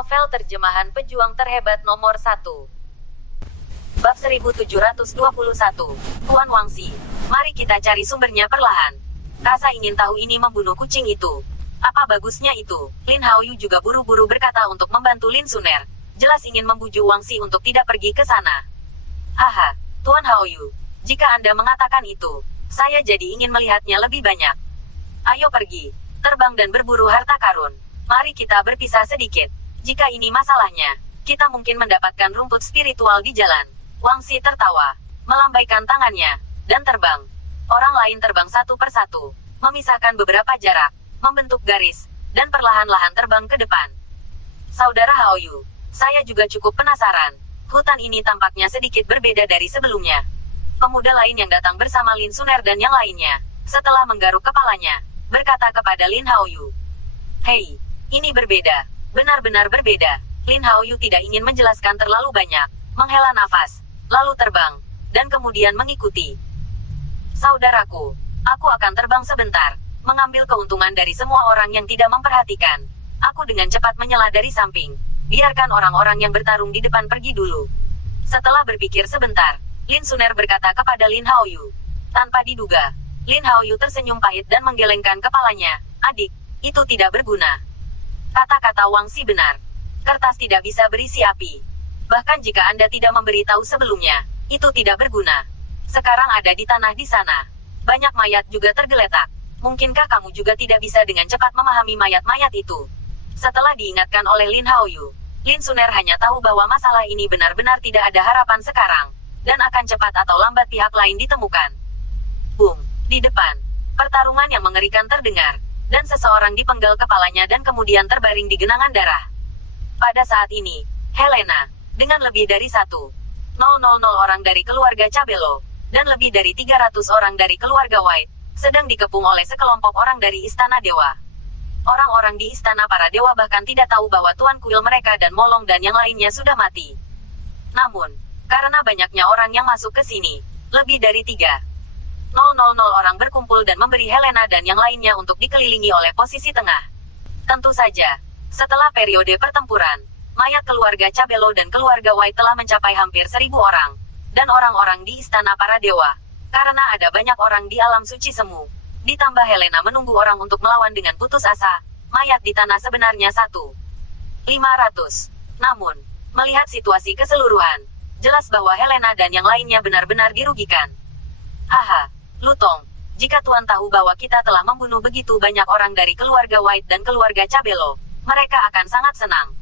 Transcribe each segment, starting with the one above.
Novel terjemahan pejuang terhebat nomor 1. Bab 1721. Tuan Wangxi, mari kita cari sumbernya perlahan. Rasa ingin tahu ini membunuh kucing itu. Apa bagusnya itu? Lin Haoyu juga buru-buru berkata untuk membantu Lin Suner. Jelas ingin membujuk Wangxi untuk tidak pergi ke sana. Haha, Tuan Haoyu, jika Anda mengatakan itu, saya jadi ingin melihatnya lebih banyak. Ayo pergi, terbang dan berburu harta karun. Mari kita berpisah sedikit. Jika ini masalahnya, kita mungkin mendapatkan rumput spiritual di jalan. Wangxi tertawa, melambaikan tangannya, dan terbang. Orang lain terbang satu persatu, memisahkan beberapa jarak, membentuk garis, dan perlahan-lahan terbang ke depan. Saudara Haoyu, saya juga cukup penasaran. Hutan ini tampaknya sedikit berbeda dari sebelumnya. Pemuda lain yang datang bersama Lin Suner dan yang lainnya, setelah menggaruk kepalanya, berkata kepada Lin Haoyu, "Hei, ini berbeda, benar-benar berbeda." Lin Haoyu tidak ingin menjelaskan terlalu banyak, menghela nafas, lalu terbang, dan kemudian mengikuti. Saudaraku, aku akan terbang sebentar, mengambil keuntungan dari semua orang yang tidak memperhatikan. Aku dengan cepat menyela dari samping. Biarkan orang-orang yang bertarung di depan pergi dulu. Setelah berpikir sebentar, Lin Suner berkata kepada Lin Haoyu. Tanpa diduga, Lin Haoyu tersenyum pahit dan menggelengkan kepalanya. "Adik, itu tidak berguna." Kata-kata Wangxi benar. Kertas tidak bisa berisi api. Bahkan jika Anda tidak memberitahu sebelumnya, itu tidak berguna. Sekarang ada di tanah di sana. Banyak mayat juga tergeletak. Mungkinkah kamu juga tidak bisa dengan cepat memahami mayat-mayat itu? Setelah diingatkan oleh Lin Haoyu, Lin Suner hanya tahu bahwa masalah ini benar-benar tidak ada harapan sekarang, dan akan cepat atau lambat pihak lain ditemukan. Boom! Di depan, pertarungan yang mengerikan terdengar, dan seseorang dipenggal kepalanya dan kemudian terbaring di genangan darah. Pada saat ini, Helena, dengan lebih dari 1,000 orang dari keluarga Cabello, dan lebih dari 300 orang dari keluarga White, sedang dikepung oleh sekelompok orang dari Istana Dewa. Orang-orang di Istana Para Dewa bahkan tidak tahu bahwa Tuan Kuil mereka dan Molong dan yang lainnya sudah mati. Namun, karena banyaknya orang yang masuk ke sini, lebih dari 3,000 orang berkumpul dan memberi Helena dan yang lainnya untuk dikelilingi oleh posisi tengah. Tentu saja, setelah periode pertempuran, mayat keluarga Cabello dan keluarga White telah mencapai hampir 1.000 orang, dan orang-orang di Istana Para Dewa, karena ada banyak orang di alam suci semu. Ditambah Helena menunggu orang untuk melawan dengan putus asa, mayat di tanah sebenarnya 1.500. Namun, melihat situasi keseluruhan, jelas bahwa Helena dan yang lainnya benar-benar dirugikan. Haha, Lutong, jika Tuan tahu bahwa kita telah membunuh begitu banyak orang dari keluarga White dan keluarga Cabello, mereka akan sangat senang.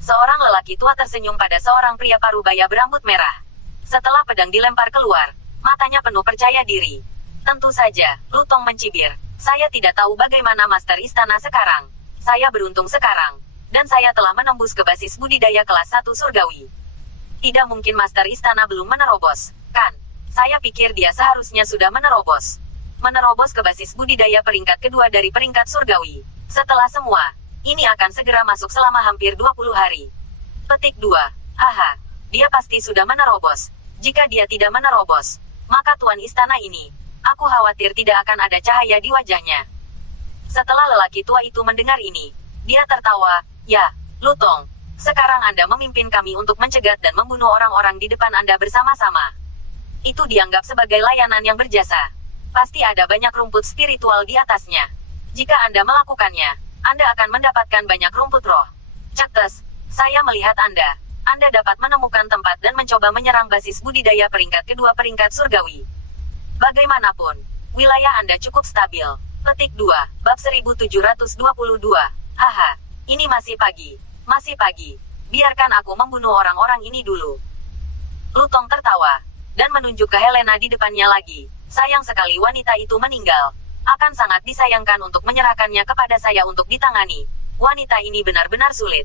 Seorang lelaki tua tersenyum pada seorang pria parubaya berambut merah. Setelah pedang dilempar keluar, matanya penuh percaya diri. Tentu saja, Lutong mencibir. Saya tidak tahu bagaimana Master Istana sekarang. Saya beruntung sekarang. Dan saya telah menembus ke basis budidaya kelas 1 surgawi. Tidak mungkin Master Istana belum menerobos, kan? Saya pikir dia seharusnya sudah menerobos. Menerobos ke basis budidaya peringkat kedua dari peringkat surgawi. Setelah semua, ini akan segera masuk selama hampir 20 hari. Petik 2. Haha, dia pasti sudah menerobos. Jika dia tidak menerobos, maka Tuan Istana ini, aku khawatir tidak akan ada cahaya di wajahnya. Setelah lelaki tua itu mendengar ini, dia tertawa. Ya, Lutong, sekarang Anda memimpin kami untuk mencegat dan membunuh orang-orang di depan Anda bersama-sama. Itu dianggap sebagai layanan yang berjasa. Pasti ada banyak rumput spiritual di atasnya. Jika Anda melakukannya, Anda akan mendapatkan banyak rumput roh. Cetes, saya melihat Anda. Anda dapat menemukan tempat dan mencoba menyerang basis budidaya peringkat kedua peringkat surgawi. Bagaimanapun, wilayah Anda cukup stabil. Petik 2, bab 1722. Haha, ini masih pagi. Masih pagi. Biarkan aku membunuh orang-orang ini dulu. Lutong tertawa, dan menunjuk ke Helena di depannya lagi. Sayang sekali wanita itu meninggal. Akan sangat disayangkan untuk menyerahkannya kepada saya untuk ditangani. Wanita ini benar-benar sulit.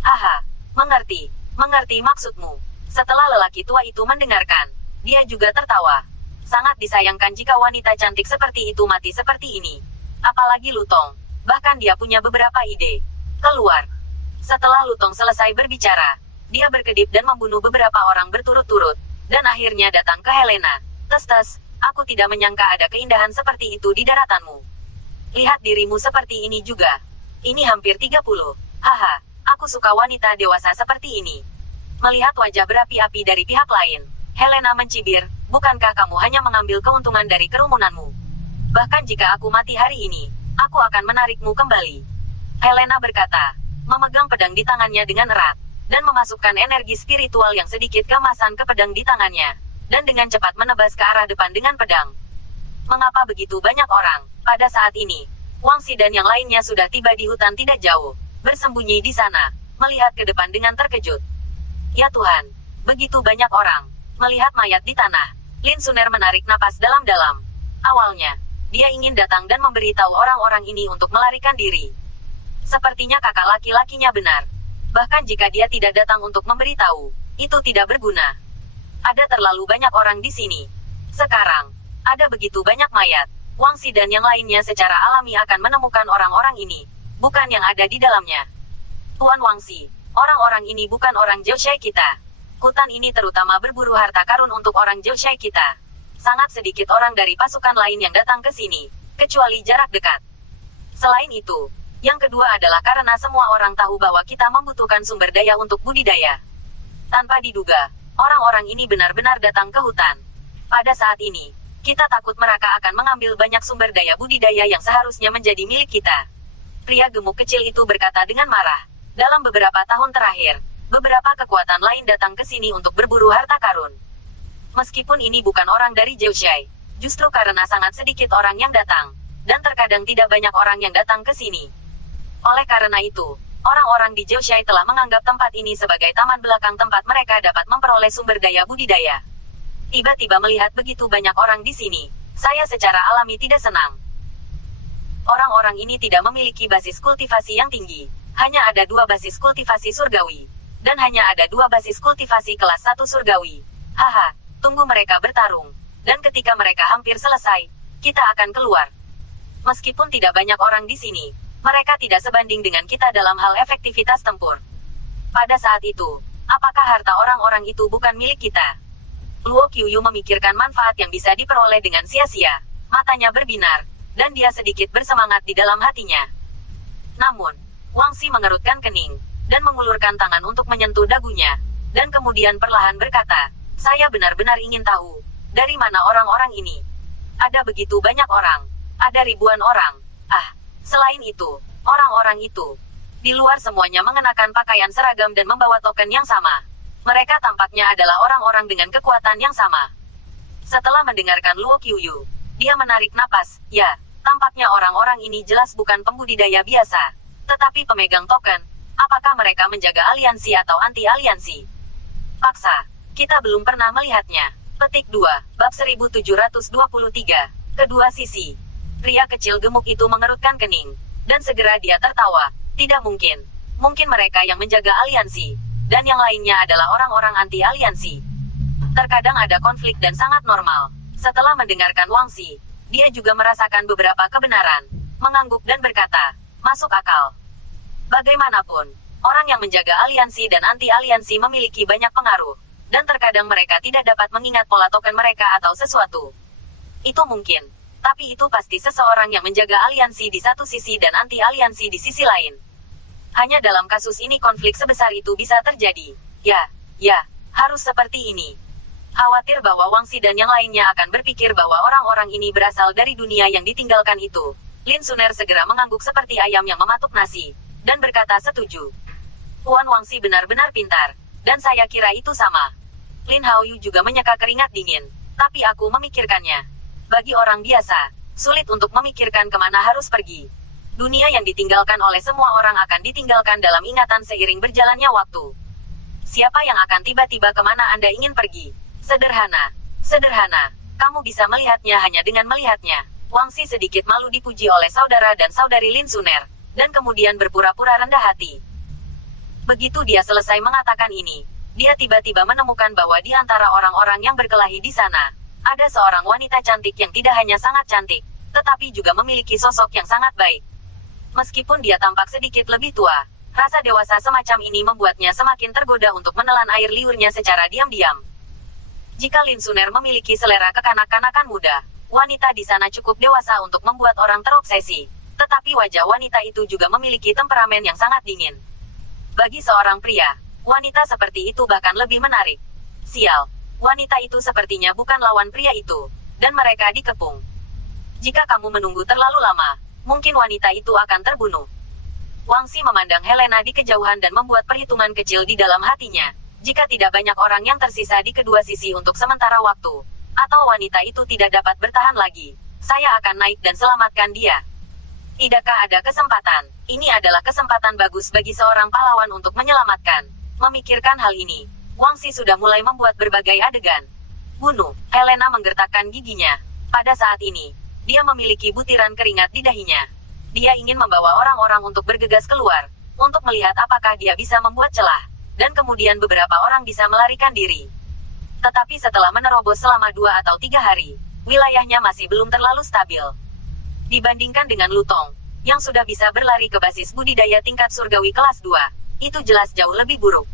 Haha, mengerti maksudmu. Setelah lelaki tua itu mendengarkan, dia juga tertawa. Sangat disayangkan jika wanita cantik seperti itu mati seperti ini. Apalagi Lutong. Bahkan dia punya beberapa ide. Keluar. Setelah Lutong selesai berbicara, dia berkedip dan membunuh beberapa orang berturut-turut, dan akhirnya datang ke Helena. Tes, aku tidak menyangka ada keindahan seperti itu di daratanmu. Lihat dirimu seperti ini juga. Ini hampir 30. Haha, Aku suka wanita dewasa seperti ini. Melihat wajah berapi-api dari pihak lain, Helena mencibir, bukankah kamu hanya mengambil keuntungan dari kerumunanmu? Bahkan jika aku mati hari ini, aku akan menarikmu kembali. Helena berkata, memegang pedang di tangannya dengan erat, dan memasukkan energi spiritual yang sedikit kemasan ke pedang di tangannya, dan dengan cepat menebas ke arah depan dengan pedang. Mengapa begitu banyak orang? Pada saat ini, Wang Xi dan yang lainnya sudah tiba di hutan tidak jauh, bersembunyi di sana, melihat ke depan dengan terkejut. Ya Tuhan, begitu banyak orang. Melihat mayat di tanah, Lin Suner menarik napas dalam-dalam. Awalnya, dia ingin datang dan memberitahu orang-orang ini untuk melarikan diri. Sepertinya kakak laki-lakinya benar. Bahkan jika dia tidak datang untuk memberitahu, itu tidak berguna. Ada terlalu banyak orang di sini. Sekarang, ada begitu banyak mayat. Wang Xi dan yang lainnya secara alami akan menemukan orang-orang ini, bukan yang ada di dalamnya. Tuan Wang Xi, orang-orang ini bukan orang Jiushai kita. Hutan ini terutama berburu harta karun untuk orang Jiushai kita. Sangat sedikit orang dari pasukan lain yang datang ke sini, kecuali jarak dekat. Selain itu, yang kedua adalah karena semua orang tahu bahwa kita membutuhkan sumber daya untuk budidaya. Tanpa diduga, orang-orang ini benar-benar datang ke hutan. Pada saat ini, kita takut mereka akan mengambil banyak sumber daya budidaya yang seharusnya menjadi milik kita. Pria gemuk kecil itu berkata dengan marah. Dalam beberapa tahun terakhir, beberapa kekuatan lain datang ke sini untuk berburu harta karun. Meskipun ini bukan orang dari Jiushai, justru karena sangat sedikit orang yang datang, dan terkadang tidak banyak orang yang datang ke sini. Oleh karena itu, orang-orang di Jiushai telah menganggap tempat ini sebagai taman belakang tempat mereka dapat memperoleh sumber daya budidaya. Tiba-tiba melihat begitu banyak orang di sini, saya secara alami tidak senang. Orang-orang ini tidak memiliki basis kultivasi yang tinggi. Hanya ada 2 basis kultivasi surgawi. Dan hanya ada 2 basis kultivasi kelas 1 surgawi. Haha, tunggu mereka bertarung. Dan ketika mereka hampir selesai, kita akan keluar. Meskipun tidak banyak orang di sini, mereka tidak sebanding dengan kita dalam hal efektivitas tempur. Pada saat itu, apakah harta orang-orang itu bukan milik kita? Luo Qiuyu memikirkan manfaat yang bisa diperoleh dengan sia-sia. Matanya berbinar, dan dia sedikit bersemangat di dalam hatinya. Namun, Wang Xi mengerutkan kening, dan mengulurkan tangan untuk menyentuh dagunya, dan kemudian perlahan berkata, saya benar-benar ingin tahu, dari mana orang-orang ini? Ada begitu banyak orang, ada ribuan orang. Selain itu, orang-orang itu, di luar semuanya mengenakan pakaian seragam dan membawa token yang sama. Mereka tampaknya adalah orang-orang dengan kekuatan yang sama. Setelah mendengarkan Luo Qiuyu, dia menarik napas. Ya, tampaknya orang-orang ini jelas bukan pembudidaya biasa, tetapi pemegang token. Apakah mereka menjaga aliansi atau anti-aliansi? Paksa, kita belum pernah melihatnya. Petik 2, bab 1723. Kedua sisi. Pria kecil gemuk itu mengerutkan kening, dan segera dia tertawa. Tidak mungkin. Mungkin mereka yang menjaga aliansi, dan yang lainnya adalah orang-orang anti-aliansi. Terkadang ada konflik dan sangat normal. Setelah mendengarkan Wang Xi, dia juga merasakan beberapa kebenaran, mengangguk dan berkata, masuk akal. Bagaimanapun, orang yang menjaga aliansi dan anti-aliansi memiliki banyak pengaruh, dan terkadang mereka tidak dapat mengingat pola token mereka atau sesuatu. Itu mungkin, tapi itu pasti seseorang yang menjaga aliansi di satu sisi dan anti-aliansi di sisi lain. Hanya dalam kasus ini konflik sebesar itu bisa terjadi. Ya, harus seperti ini. Khawatir bahwa Wang Xi dan yang lainnya akan berpikir bahwa orang-orang ini berasal dari dunia yang ditinggalkan itu. Lin Suner segera mengangguk seperti ayam yang mematuk nasi, dan berkata setuju. Tuan Wang Xi benar-benar pintar, dan saya kira itu sama. Lin Haoyu juga menyeka keringat dingin, tapi aku memikirkannya. Bagi orang biasa, sulit untuk memikirkan kemana harus pergi. Dunia yang ditinggalkan oleh semua orang akan ditinggalkan dalam ingatan seiring berjalannya waktu. Siapa yang akan tiba-tiba kemana Anda ingin pergi? Sederhana. Kamu bisa melihatnya hanya dengan melihatnya. Wang Xi sedikit malu dipuji oleh saudara dan saudari Lin Suner, dan kemudian berpura-pura rendah hati. Begitu dia selesai mengatakan ini, dia tiba-tiba menemukan bahwa di antara orang-orang yang berkelahi di sana, ada seorang wanita cantik yang tidak hanya sangat cantik, tetapi juga memiliki sosok yang sangat baik. Meskipun dia tampak sedikit lebih tua, rasa dewasa semacam ini membuatnya semakin tergoda untuk menelan air liurnya secara diam-diam. Jika Lin Suner memiliki selera kekanak-kanakan muda, wanita di sana cukup dewasa untuk membuat orang terobsesi. Tetapi wajah wanita itu juga memiliki temperamen yang sangat dingin. Bagi seorang pria, wanita seperti itu bahkan lebih menarik. Sial, wanita itu sepertinya bukan lawan pria itu, dan mereka dikepung. Jika kamu menunggu terlalu lama, mungkin wanita itu akan terbunuh. Wangxi memandang Helena di kejauhan dan membuat perhitungan kecil di dalam hatinya. Jika tidak banyak orang yang tersisa di kedua sisi untuk sementara waktu, atau wanita itu tidak dapat bertahan lagi, saya akan naik dan selamatkan dia. Tidakkah ada kesempatan? Ini adalah kesempatan bagus bagi seorang pahlawan untuk menyelamatkan. Memikirkan hal ini, Wangxi sudah mulai membuat berbagai adegan. Bunuh. Helena menggertakkan giginya. Pada saat ini, dia memiliki butiran keringat di dahinya. Dia ingin membawa orang-orang untuk bergegas keluar, untuk melihat apakah dia bisa membuat celah, dan kemudian beberapa orang bisa melarikan diri. Tetapi setelah menerobos selama 2 atau 3 hari, wilayahnya masih belum terlalu stabil. Dibandingkan dengan Lutong, yang sudah bisa berlari ke basis budidaya tingkat surgawi kelas 2, itu jelas jauh lebih buruk.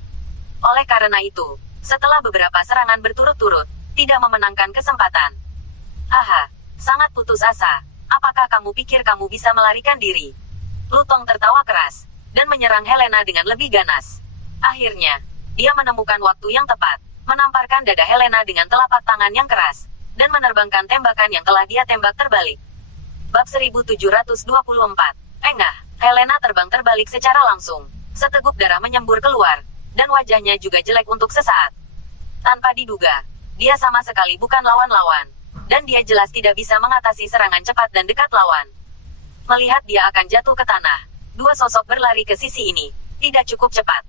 Oleh karena itu, setelah beberapa serangan berturut-turut, tidak memenangkan kesempatan. Haha, sangat putus asa. Apakah kamu pikir kamu bisa melarikan diri? Lutong tertawa keras, dan menyerang Helena dengan lebih ganas. Akhirnya, dia menemukan waktu yang tepat, menamparkan dada Helena dengan telapak tangan yang keras, dan menerbangkan tembakan yang telah dia tembak terbalik. Bab 1724. Engah, Helena terbang terbalik secara langsung. Seteguk darah menyembur keluar, dan wajahnya juga jelek untuk sesaat. Tanpa diduga, dia sama sekali bukan lawan-lawan, dan dia jelas tidak bisa mengatasi serangan cepat dan dekat lawan. Melihat dia akan jatuh ke tanah, 2 sosok berlari ke sisi ini, tidak cukup cepat.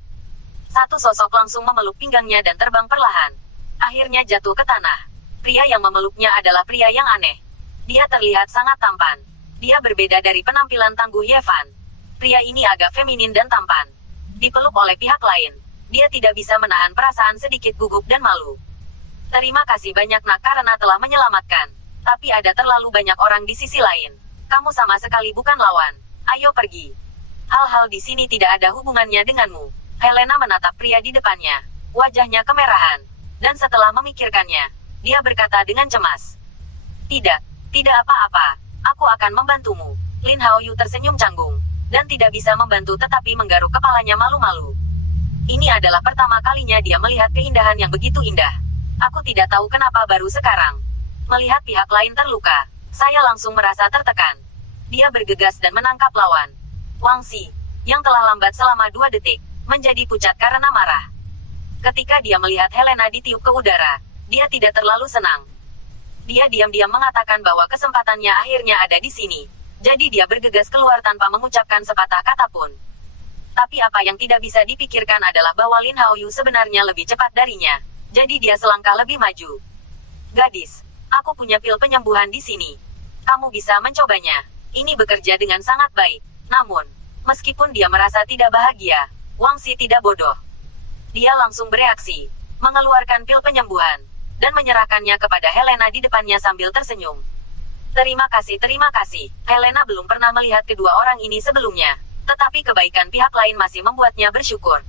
Satu sosok langsung memeluk pinggangnya dan terbang perlahan. Akhirnya jatuh ke tanah. Pria yang memeluknya adalah pria yang aneh. Dia terlihat sangat tampan. Dia berbeda dari penampilan tangguh Yevan. Pria ini agak feminin dan tampan. Dipeluk oleh pihak lain, dia tidak bisa menahan perasaan sedikit gugup dan malu. Terima kasih banyak nak karena telah menyelamatkan. Tapi ada terlalu banyak orang di sisi lain. Kamu sama sekali bukan lawan. Ayo pergi. Hal-hal di sini tidak ada hubungannya denganmu. Helena menatap pria di depannya. Wajahnya kemerahan. Dan setelah memikirkannya, dia berkata dengan cemas. Tidak apa-apa. Aku akan membantumu. Lin Haoyu tersenyum canggung, dan tidak bisa membantu tetapi menggaruk kepalanya malu-malu. Ini adalah pertama kalinya dia melihat keindahan yang begitu indah. Aku tidak tahu kenapa baru sekarang. Melihat pihak lain terluka, saya langsung merasa tertekan. Dia bergegas dan menangkap lawan. Wangxi, yang telah lambat selama 2 detik, menjadi pucat karena marah. Ketika dia melihat Helena ditiup ke udara, dia tidak terlalu senang. Dia diam-diam mengatakan bahwa kesempatannya akhirnya ada di sini. Jadi dia bergegas keluar tanpa mengucapkan sepatah kata pun. Tapi apa yang tidak bisa dipikirkan adalah bahwa Lin Haoyu sebenarnya lebih cepat darinya. Jadi dia selangkah lebih maju. Gadis, aku punya pil penyembuhan di sini. Kamu bisa mencobanya. Ini bekerja dengan sangat baik. Namun, meskipun dia merasa tidak bahagia, Wangxi tidak bodoh. Dia langsung bereaksi, mengeluarkan pil penyembuhan, dan menyerahkannya kepada Helena di depannya sambil tersenyum. Terima kasih. Helena belum pernah melihat kedua orang ini sebelumnya, tetapi kebaikan pihak lain masih membuatnya bersyukur.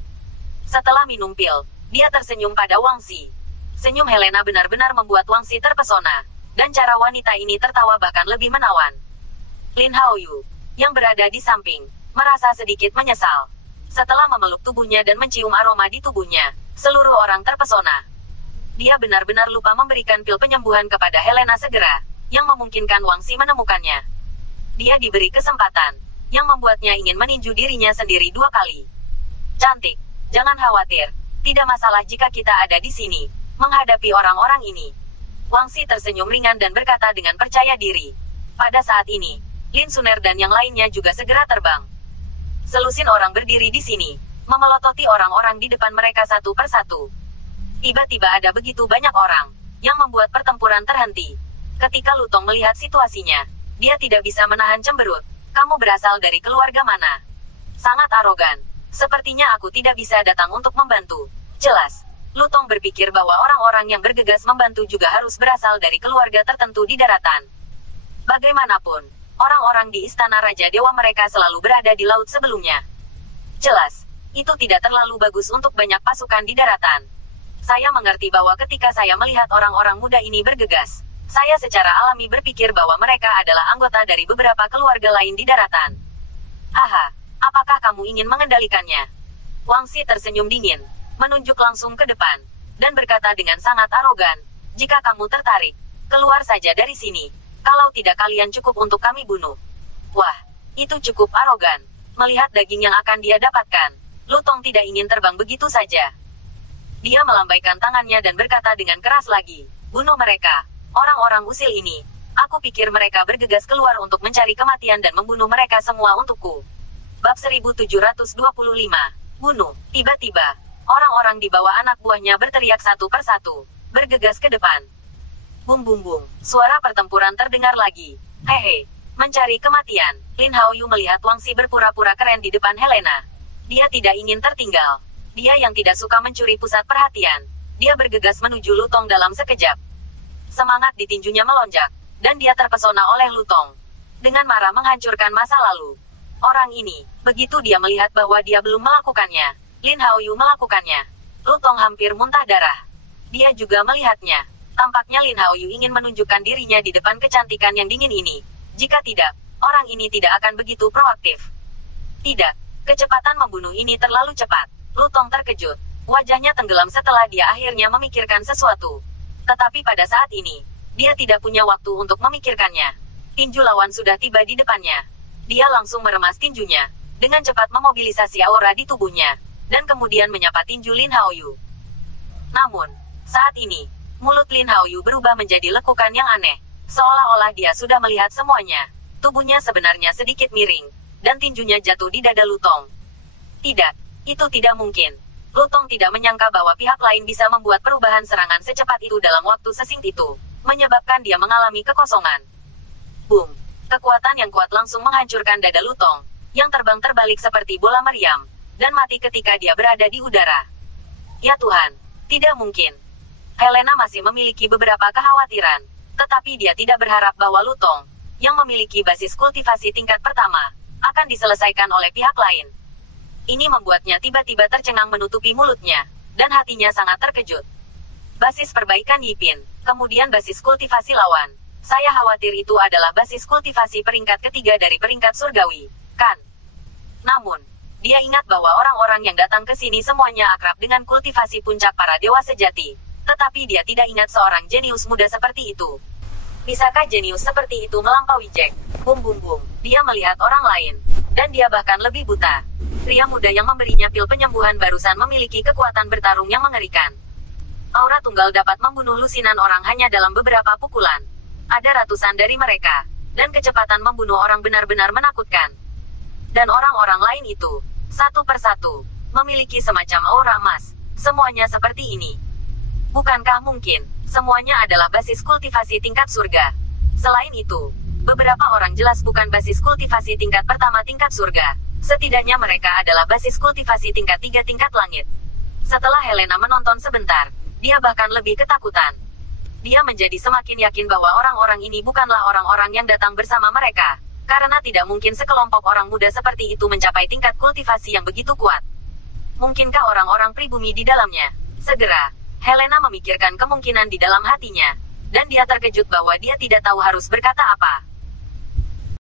Setelah minum pil, dia tersenyum pada Wangxi. Senyum Helena benar-benar membuat Wangxi terpesona, dan cara wanita ini tertawa bahkan lebih menawan. Lin Haoyu, yang berada di samping, merasa sedikit menyesal. Setelah memeluk tubuhnya dan mencium aroma di tubuhnya, seluruh orang terpesona. Dia benar-benar lupa memberikan pil penyembuhan kepada Helena segera, yang memungkinkan Wangxi menemukannya. Dia diberi kesempatan, yang membuatnya ingin meninju dirinya sendiri 2 kali. Cantik, jangan khawatir. Tidak masalah jika kita ada di sini, menghadapi orang-orang ini. Wangxi tersenyum ringan dan berkata dengan percaya diri. Pada saat ini, Lin Suner dan yang lainnya juga segera terbang. Selusin orang berdiri di sini, memelototi orang-orang di depan mereka satu persatu. Tiba-tiba ada begitu banyak orang, yang membuat pertempuran terhenti. Ketika Lutong melihat situasinya, dia tidak bisa menahan cemberut. Kamu berasal dari keluarga mana? Sangat arogan. Sepertinya aku tidak bisa datang untuk membantu. Jelas, Lutong berpikir bahwa orang-orang yang bergegas membantu juga harus berasal dari keluarga tertentu di daratan. Bagaimanapun, orang-orang di Istana Raja Dewa mereka selalu berada di laut sebelumnya. Jelas, itu tidak terlalu bagus untuk banyak pasukan di daratan. Saya mengerti bahwa ketika saya melihat orang-orang muda ini bergegas, saya secara alami berpikir bahwa mereka adalah anggota dari beberapa keluarga lain di daratan. Haha, apakah kamu ingin mengendalikannya? Wangxi tersenyum dingin, menunjuk langsung ke depan, dan berkata dengan sangat arogan, "Jika kamu tertarik, keluar saja dari sini. Kalau tidak kalian cukup untuk kami bunuh." Wah, itu cukup arogan. Melihat daging yang akan dia dapatkan, Lutong tidak ingin terbang begitu saja. Dia melambaikan tangannya dan berkata dengan keras lagi, "Bunuh mereka, orang-orang usil ini. Aku pikir mereka bergegas keluar untuk mencari kematian dan membunuh mereka semua untukku." Bab 1725. Bunuh. Tiba-tiba, orang-orang di bawah anak buahnya berteriak satu persatu, bergegas ke depan. Bum bum bum, suara pertempuran terdengar lagi. Hehe, mencari kematian. Lin Haoyu melihat Wangxi berpura-pura keren di depan Helena. Dia tidak ingin tertinggal. Dia yang tidak suka mencuri pusat perhatian. Dia bergegas menuju Lutong dalam sekejap. Semangat di tinjunya melonjak, dan dia terpesona oleh Lutong. Dengan marah menghancurkan masa lalu. Orang ini, begitu dia melihat bahwa dia belum melakukannya, Lin Haoyu melakukannya. Lutong hampir muntah darah. Dia juga melihatnya. Tampaknya Lin Haoyu ingin menunjukkan dirinya di depan kecantikan yang dingin ini. Jika tidak, orang ini tidak akan begitu proaktif. Tidak, kecepatan membunuh ini terlalu cepat. Lutong terkejut. Wajahnya tenggelam setelah dia akhirnya memikirkan sesuatu. Tetapi pada saat ini, dia tidak punya waktu untuk memikirkannya. Tinju lawan sudah tiba di depannya. Dia langsung meremas tinjunya, dengan cepat memobilisasi aura di tubuhnya, dan kemudian menyapa tinju Lin Haoyu. Namun, saat ini, mulut Lin Haoyu berubah menjadi lekukan yang aneh, seolah-olah dia sudah melihat semuanya. Tubuhnya sebenarnya sedikit miring, dan tinjunya jatuh di dada Lutong. Tidak, itu tidak mungkin. Lutong tidak menyangka bahwa pihak lain bisa membuat perubahan serangan secepat itu dalam waktu sesingkat itu, menyebabkan dia mengalami kekosongan. Boom! Kekuatan yang kuat langsung menghancurkan dada Lutong, yang terbang terbalik seperti bola meriam, dan mati ketika dia berada di udara. Ya Tuhan, tidak mungkin. Helena masih memiliki beberapa kekhawatiran, tetapi dia tidak berharap bahwa Lutong, yang memiliki basis kultivasi tingkat pertama, akan diselesaikan oleh pihak lain. Ini membuatnya tiba-tiba tercengang menutupi mulutnya, dan hatinya sangat terkejut. Basis perbaikan Yipin, kemudian basis kultivasi lawan. Saya khawatir itu adalah basis kultivasi peringkat ketiga dari peringkat surgawi, kan? Namun, dia ingat bahwa orang-orang yang datang ke sini semuanya akrab dengan kultivasi puncak para dewa sejati. Tetapi dia tidak ingat seorang jenius muda seperti itu. Bisakah jenius seperti itu melampaui Jack? Bum bum bum, dia melihat orang lain. Dan dia bahkan lebih buta. Pria muda yang memberinya pil penyembuhan barusan memiliki kekuatan bertarung yang mengerikan. Aura tunggal dapat membunuh lusinan orang hanya dalam beberapa pukulan. Ada ratusan dari mereka, dan kecepatan membunuh orang benar-benar menakutkan. Dan orang-orang lain itu, satu persatu, memiliki semacam aura emas. Semuanya seperti ini. Bukankah mungkin, semuanya adalah basis kultivasi tingkat surga? Selain itu, beberapa orang jelas bukan basis kultivasi tingkat pertama tingkat surga. Setidaknya mereka adalah basis kultivasi tingkat 3 tingkat langit. Setelah Helena menonton sebentar, dia bahkan lebih ketakutan. Dia menjadi semakin yakin bahwa orang-orang ini bukanlah orang-orang yang datang bersama mereka, karena tidak mungkin sekelompok orang muda seperti itu mencapai tingkat kultivasi yang begitu kuat. Mungkinkah orang-orang pribumi di dalamnya? Segera, Helena memikirkan kemungkinan di dalam hatinya, dan dia terkejut bahwa dia tidak tahu harus berkata apa.